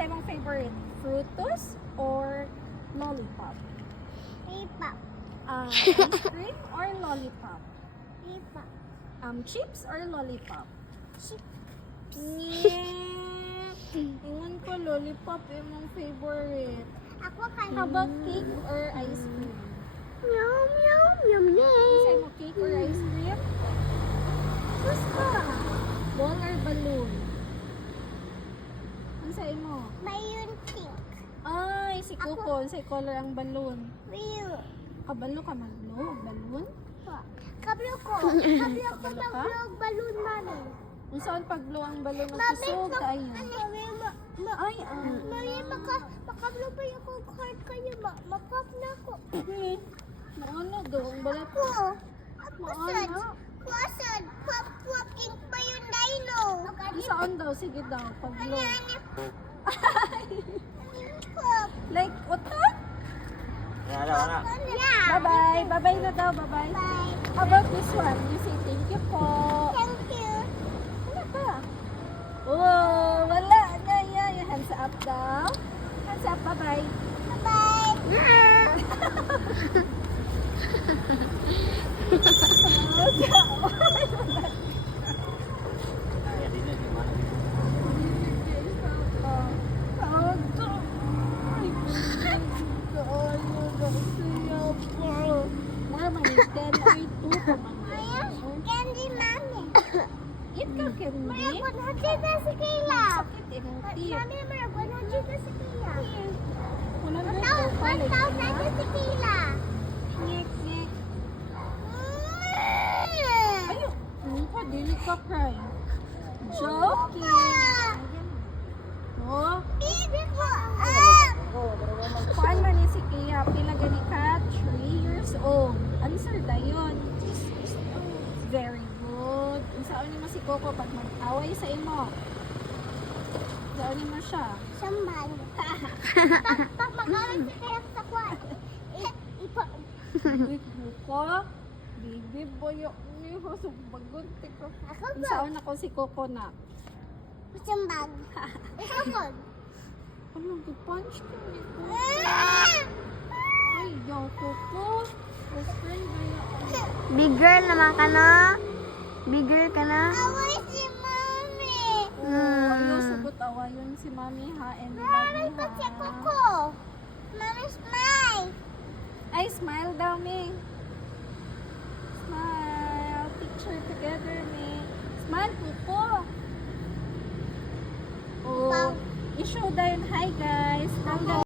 Unsa imong favorite? Fruitos or lollipop? Lollipop. Ice cream or lollipop? Lollipop. Chips or lollipop? Chips. Ingon ko lollipop imong favorite. Ako kanin. How about cake or ice cream? Yum, yum, yum, Unsa yum. imong cake or ice cream? Sus ka. Ball or balloon? Unsa imo? Mayroon pink. Ay, si Coco. Unsa color ang balloon? Blue. Kabalo ka mag-blow? Balloon? Kablo ko. Kablo ko Kablo ng ka? blue balloon namin. Unsaon pag-blow ang balloon ng Mami, kusog kayo? Ay, Mami, makablo ba yung card kayo? Mapop na ako. Maano daw ang balat? Ako. Kusod. Maano? Kusod. Pop, pop, ink pa yung dino. Unsaon daw? Sige daw, pag-blow. Pop. Like, utot? Yeah. Bye-bye. Bye-bye na daw. Bye-bye. Bye. How about this one? You say thank you po. Thank you. Ano ka? Oh, wala na yan. Hands up daw. Hands up. Bye-bye. Bye-bye. Ayos, candy mami. Eat ka, Candy. Maragod hati na si Kayla. Sakit imong teeth. Mami, maragod hati na si Kayla. Wala na Mataw, ito. mataw na si Kayla. Ngek, ngek. Ayo. Ano ka? Dili ka cry. Joking. Oh. Baby ko. Kuan man ni si Kia. Pila gani ka? 3 years old. Answer dayon. Very good. Unsaon ni mo si Coco pag mag-away sa imo? Unsaon ni mo siya? Sambal. Pag mag-aral si Kayla sa kwan. Wait, Coco. Baby, boyo ni ho. Subagot. Ako ba? Unsaon ako si Coco na? Sambal. Ikaw po. Ano, punch ko ni Coco. Ay, yaw, Coco. Best friend gaya. Big girl naman ka na? Big girl ka na? Away si Mami. Ayaw, sugot awayon si Mami ha. And love Mami, me pati ha. ako. Mami, smile. Ay, smile daw, me. Smile. Picture together, me. Smile, Coco. Oh, Wow. i-show dayon. Hi, guys. Tanggal